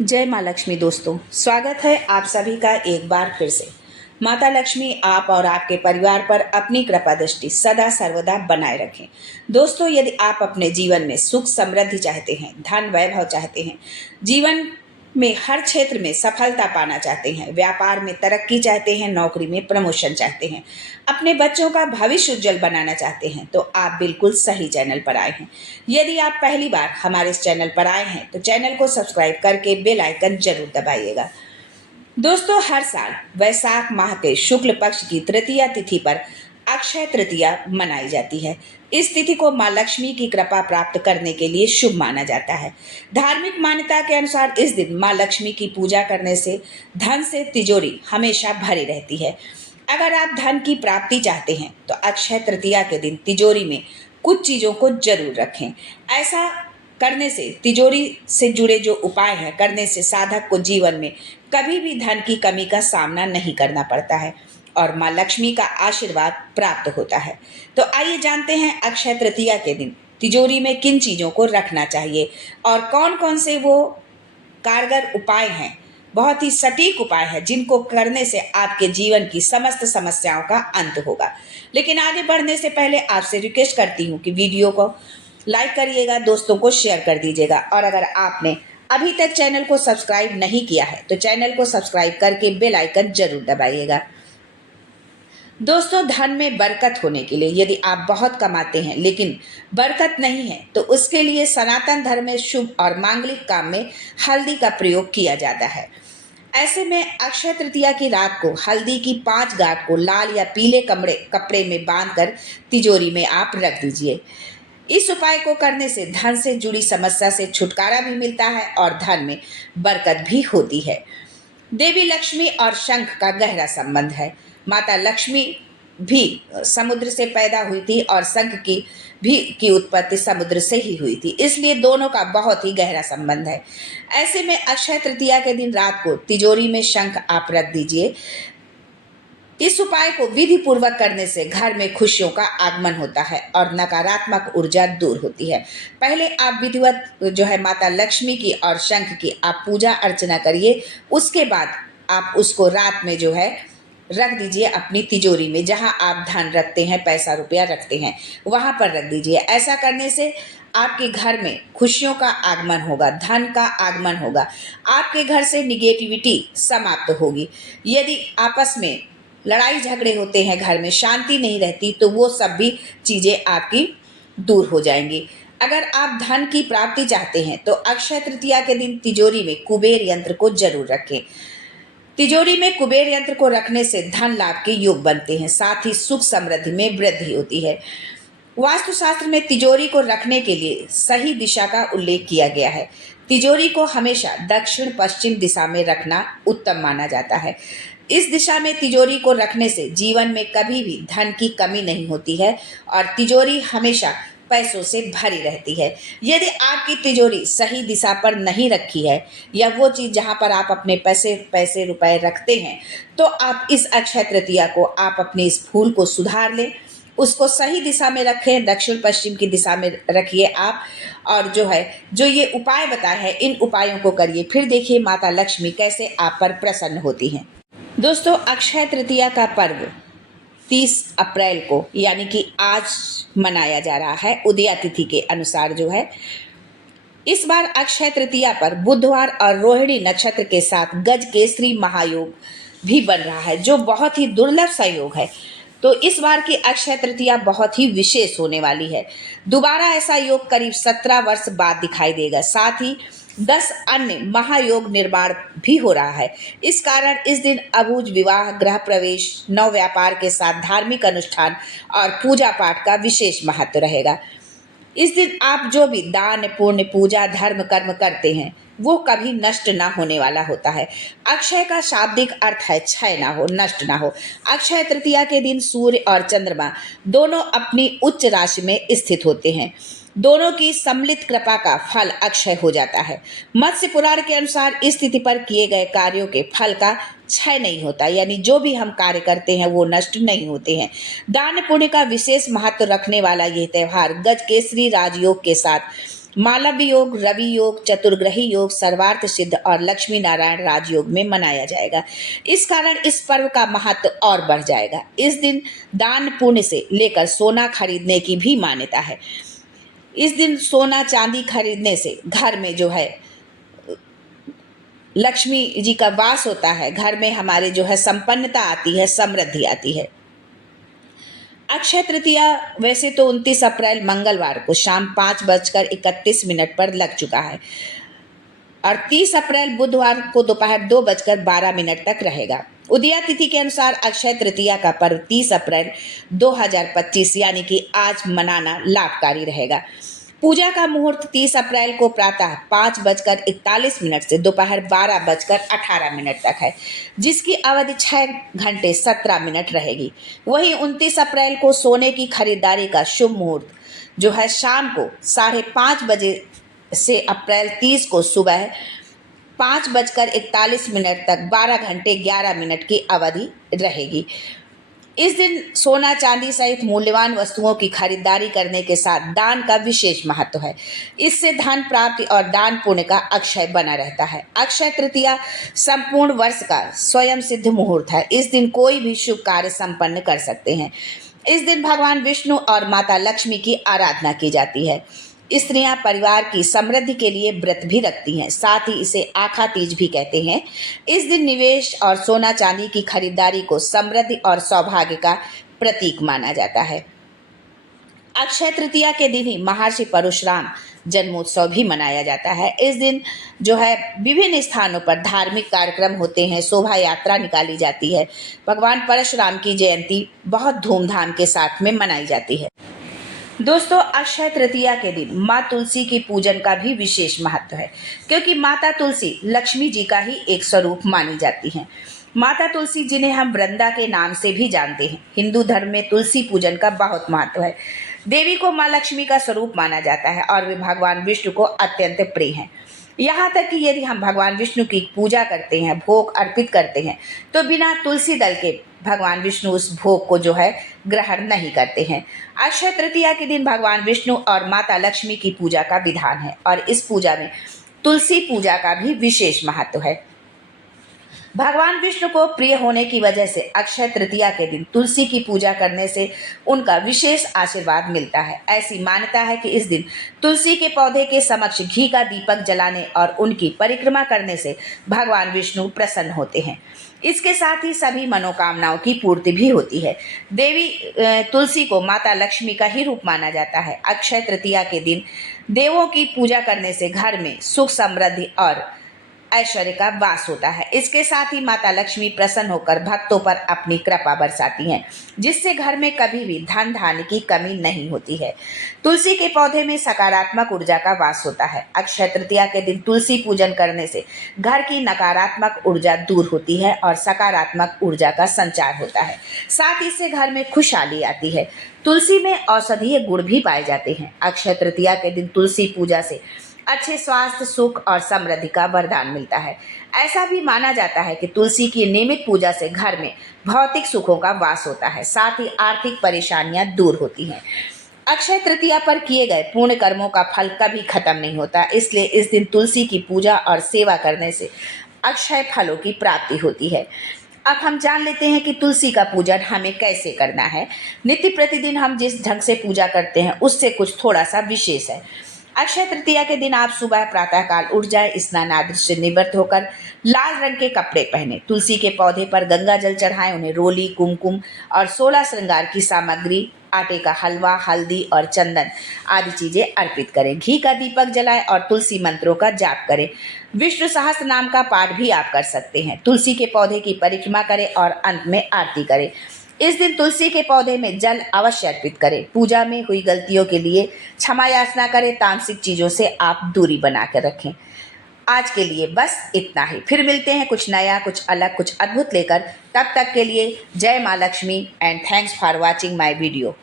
जय माँ लक्ष्मी। दोस्तों, स्वागत है आप सभी का एक बार फिर से। माता लक्ष्मी आप और आपके परिवार पर अपनी कृपा दृष्टि सदा सर्वदा बनाए रखें। दोस्तों, यदि आप अपने जीवन में सुख समृद्धि चाहते हैं, धन वैभव चाहते हैं, जीवन में हर क्षेत्र में सफलता पाना चाहते हैं, व्यापार में तरक्की चाहते हैं, नौकरी में प्रमोशन चाहते हैं, अपने बच्चों का भविष्य उज्जवल बनाना चाहते हैं, तो आप बिल्कुल सही चैनल पर आए हैं। यदि आप पहली बार हमारे इस चैनल पर आए हैं तो चैनल को सब्सक्राइब करके बेल आइकन जरूर दबाइएगा। दोस्तों, हर साल वैशाख माह के शुक्ल पक्ष की तृतीया तिथि पर अक्षय तृतीया मनाई जाती है। इस तिथि को माँ लक्ष्मी की कृपा प्राप्त करने के लिए शुभ माना जाता है। धार्मिक मान्यता के अनुसार इस दिन माँ लक्ष्मी की पूजा करने से धन से तिजोरी हमेशा भरी रहती है। अगर आप धन की प्राप्ति चाहते हैं तो अक्षय तृतीया के दिन तिजोरी में कुछ चीजों को जरूर रखें। ऐसा करने से, तिजोरी से जुड़े जो उपाय हैं करने से साधक को जीवन में कभी भी धन की कमी का सामना नहीं करना पड़ता है और माँ लक्ष्मी का आशीर्वाद प्राप्त होता है। तो आइए जानते हैं अक्षय तृतीया के दिन तिजोरी में किन चीजों को रखना चाहिए और कौन कौन से वो कारगर उपाय हैं, बहुत ही सटीक उपाय है जिनको करने से आपके जीवन की समस्त समस्याओं का अंत होगा। लेकिन आगे बढ़ने से पहले आपसे रिक्वेस्ट करती हूँ कि वीडियो को लाइक करिएगा, दोस्तों को शेयर कर दीजिएगा और अगर आपने अभी तक चैनल को सब्सक्राइब नहीं किया है तो चैनल को सब्सक्राइब करके बेल आइकन जरूर दबाइएगा। दोस्तों, धन में बरकत होने के लिए यदि आप बहुत कमाते हैं लेकिन बरकत नहीं है तो उसके लिए सनातन धर्म में शुभ और मांगलिक काम में हल्दी का प्रयोग किया जाता है। ऐसे में अक्षय तृतीया की रात को हल्दी की 5 गांठ को लाल या पीले कपड़े में बांधकर तिजोरी में आप रख दीजिए। इस उपाय को करने से धन से जुड़ी समस्या से छुटकारा भी मिलता है और धन में बरकत भी होती है। देवी लक्ष्मी और शंख का गहरा संबंध है। माता लक्ष्मी भी समुद्र से पैदा हुई थी और शंख की उत्पत्ति समुद्र से ही हुई थी, इसलिए दोनों का बहुत ही गहरा संबंध है। ऐसे में अक्षय तृतीया के दिन रात को तिजोरी में शंख आप रख दीजिए। इस उपाय को विधि पूर्वक करने से घर में खुशियों का आगमन होता है और नकारात्मक ऊर्जा दूर होती है। पहले आप विधिवत जो है माता लक्ष्मी की और शंख की आप पूजा अर्चना करिए। उसके बाद आप उसको रात में जो है रख दीजिए अपनी तिजोरी में, जहां आप धन रखते हैं, पैसा रुपया रखते हैं, वहां पर रख दीजिए। ऐसा करने से आपके घर में खुशियों का आगमन होगा, धन का आगमन होगा, आपके घर से निगेटिविटी समाप्त होगी। यदि आपस में लड़ाई झगड़े होते हैं, घर में शांति नहीं रहती, तो वो सब भी चीज़ें आपकी दूर हो जाएंगी। अगर आप धन की प्राप्ति चाहते हैं तो अक्षय तृतीया के दिन तिजोरी में कुबेर यंत्र को जरूर रखें। तिजोरी में कुबेर यंत्र को रखने से धन लाभ के योग बनते हैं, साथ ही सुख समृद्धि में वृद्धि होती है। वास्तुशास्त्र में तिजोरी को रखने के लिए सही दिशा का उल्लेख किया गया है। तिजोरी को हमेशा दक्षिण पश्चिम दिशा में रखना उत्तम माना जाता है। इस दिशा में तिजोरी को रखने से जीवन में कभी भी धन की कमी नहीं होती है और तिजोरी हमेशा पैसों से भरी रहती है। यदि आपकी तिजोरी सही दिशा पर नहीं रखी है या वो चीज़ जहाँ पर आप अपने पैसे रुपए रखते हैं, तो आप इस अक्षय तृतीया को आप अपने इस भूल को सुधार लें, उसको सही दिशा में रखें, दक्षिण पश्चिम की दिशा में रखिए आप। और जो ये उपाय बताए हैं, इन उपायों को करिए, फिर देखिए माता लक्ष्मी कैसे आप पर प्रसन्न होती हैं। दोस्तों, अक्षय तृतीया का पर्व 30 अप्रैल को यानी कि आज मनाया जा रहा है, उदया तिथि के अनुसार जो है। इस बार अक्षय तृतीया पर बुधवार और रोहिणी नक्षत्र के साथ गज केसरी महायोग भी बन रहा है, जो बहुत ही दुर्लभ संयोग है। तो इस बार की अक्षय तृतीया बहुत ही विशेष होने वाली है। दोबारा ऐसा योग करीब 17 वर्ष बाद दिखाई देगा। साथ ही 10 अन्य महायोग निर्माण भी हो रहा है। इस कारण इस दिन अबूझ विवाह, गृह प्रवेश, नव व्यापार के साथ धार्मिक अनुष्ठान और पूजा पाठ का विशेष महत्व रहेगा। इस दिन आप जो भी दान पुण्य पूजा धर्म कर्म करते हैं वो कभी नष्ट ना होने वाला होता है। अक्षय का शाब्दिक अर्थ है क्षय ना हो, नष्ट ना हो। अक्षय तृतीया के दिन सूर्य और चंद्रमा दोनों अपनी उच्च राशि में स्थित होते हैं। दोनों की सम्मिलित कृपा का फल अक्षय हो जाता है। मत्स्य पुराण के अनुसार इस तिथि पर किए गए कार्यों के फल का क्षय नहीं होता, यानी जो भी हम कार्य करते हैं वो नष्ट नहीं होते हैं। दान पुण्य का विशेष महत्व रखने वाला यह त्योहार गज केसरी राजयोग के साथ मालव्य योग, रवि योग, चतुर्ग्रही योग, सर्वार्थ सिद्ध और लक्ष्मी नारायण राजयोग में मनाया जाएगा। इस कारण इस पर्व का महत्व और बढ़ जाएगा। इस दिन दान पुण्य से लेकर सोना खरीदने की भी मान्यता है। इस दिन सोना चांदी खरीदने से घर में जो है लक्ष्मी जी का वास होता है, घर में हमारे जो है संपन्नता आती है, समृद्धि आती है। अक्षय तृतीया वैसे तो 29 अप्रैल मंगलवार को शाम 5:31 पर लग चुका है और 30 अप्रैल बुधवार को दोपहर 2:12 तक रहेगा। उदया तिथि के अनुसार अक्षय तृतीया का पर्व 30 अप्रैल 2025 यानी कि आज मनाना लाभकारी रहेगा। पूजा का मुहूर्त 30 अप्रैल को प्रातः 5:41 से दोपहर 12:18 तक है, जिसकी अवधि 6 घंटे 17 मिनट रहेगी। वहीं 29 अप्रैल को सोने की खरीदारी का शुभ मुहूर्त जो है शाम को 5:30 से अप्रैल 30 को सुबह 5:41 तक 12 घंटे 11 मिनट की अवधि रहेगी। इस दिन सोना चांदी सहित मूल्यवान वस्तुओं की खरीदारी करने के साथ दान का विशेष महत्व है। इससे धन प्राप्ति और दान पुण्य का अक्षय बना रहता है। अक्षय तृतीया संपूर्ण वर्ष का स्वयं सिद्ध मुहूर्त है। इस दिन कोई भी शुभ कार्य संपन्न कर सकते हैं। इस दिन भगवान विष्णु और माता लक्ष्मी की आराधना की जाती है। स्त्रियां परिवार की समृद्धि के लिए व्रत भी रखती हैं, साथ ही इसे आखा तीज भी कहते हैं। इस दिन निवेश और सोना चांदी की खरीदारी को समृद्धि और सौभाग्य का प्रतीक माना जाता है। अक्षय तृतीया के दिन ही महर्षि परशुराम जन्मोत्सव भी मनाया जाता है। इस दिन जो है विभिन्न स्थानों पर धार्मिक कार्यक्रम होते हैं, शोभा यात्रा निकाली जाती है। भगवान परशुराम की जयंती बहुत धूमधाम के साथ में मनाई जाती है। दोस्तों, अक्षय तृतीया के दिन माँ तुलसी की पूजन का भी विशेष महत्व है, क्योंकि माता तुलसी लक्ष्मी जी का ही एक स्वरूप मानी जाती हैं। माता तुलसी, जिन्हें हम वृंदा के नाम से भी जानते हैं, हिंदू धर्म में तुलसी पूजन का बहुत महत्व है। देवी को माँ लक्ष्मी का स्वरूप माना जाता है और वे भगवान विष्णु को अत्यंत प्रिय हैं। यहाँ तक कि यदि हम भगवान विष्णु की पूजा करते हैं, भोग अर्पित करते हैं, तो बिना तुलसी दल के भगवान विष्णु उस भोग को जो है ग्रहण नहीं करते हैं। अक्षय तृतीया के दिन भगवान विष्णु और माता लक्ष्मी की पूजा का विधान है और इस पूजा में तुलसी पूजा का भी विशेष महत्व है। भगवान विष्णु को प्रिय होने की वजह से अक्षय तृतीया के दिन तुलसी की पूजा करने से उनका विशेष आशीर्वाद मिलता है। ऐसी मान्यता है कि इस दिन तुलसी के पौधे के समक्ष घी का दीपक जलाने और उनकी परिक्रमा करने से भगवान विष्णु प्रसन्न होते हैं। इसके साथ ही सभी मनोकामनाओं की पूर्ति भी होती है। देवी तुलसी को माता लक्ष्मी का ही रूप माना जाता है। अक्षय तृतीया के दिन देवों की पूजा करने से घर में सुख समृद्धि और ऐश्वर्य का वास होता है। इसके साथ ही माता लक्ष्मी प्रसन्न होकर भक्तों पर अपनी कृपा बरसाती हैं, जिससे घर में कभी भी धन धान्य की कमी नहीं होती है। तुलसी के पौधे में सकारात्मक ऊर्जा का वास होता है। अक्षय तृतीया के दिन तुलसी पूजन करने से घर की नकारात्मक ऊर्जा दूर होती है और सकारात्मक ऊर्जा का संचार होता है। साथ ही इससे घर में खुशहाली आती है। तुलसी में औषधीय गुण भी पाए जाते हैं। अक्षय तृतीया के दिन तुलसी पूजा से अच्छे स्वास्थ्य, सुख और समृद्धि का वरदान मिलता है। ऐसा भी माना जाता है कि तुलसी की नियमित पूजा से घर में भौतिक सुखों का वास होता है, साथ ही आर्थिक परेशानियां दूर होती हैं। अक्षय तृतीया पर किए गए पुण्य कर्मों का फल कभी खत्म नहीं होता, इसलिए इस दिन तुलसी की पूजा और सेवा करने से अक्षय फलों की प्राप्ति होती है। अब हम जान लेते हैं कि तुलसी का पूजन हमें कैसे करना है। नित्य प्रतिदिन हम जिस ढंग से पूजा करते हैं उससे कुछ थोड़ा सा विशेष है। अक्षय तृतीया के दिन आप सुबह प्रातःकाल उठ जाए, स्नान आदि से निवृत्त होकर लाल रंग के कपड़े पहने, तुलसी के पौधे पर गंगा जल चढ़ाएं, उन्हें रोली, कुमकुम और 16 श्रृंगार की सामग्री, आटे का हलवा, हल्दी और चंदन आदि चीजें अर्पित करें। घी का दीपक जलाएं और तुलसी मंत्रों का जाप करें। विष्णु सहस्त्र नाम का पाठ भी आप कर सकते हैं। तुलसी के पौधे की परिक्रमा करें और अंत में आरती करें। इस दिन तुलसी के पौधे में जल अवश्य अर्पित करें। पूजा में हुई गलतियों के लिए क्षमा याचना करें। तामसिक चीज़ों से आप दूरी बना कर रखें। आज के लिए बस इतना ही। फिर मिलते हैं कुछ नया, कुछ अलग, कुछ अद्भुत लेकर। तब तक के लिए जय माँ Lakshmi and thanks for watching my video.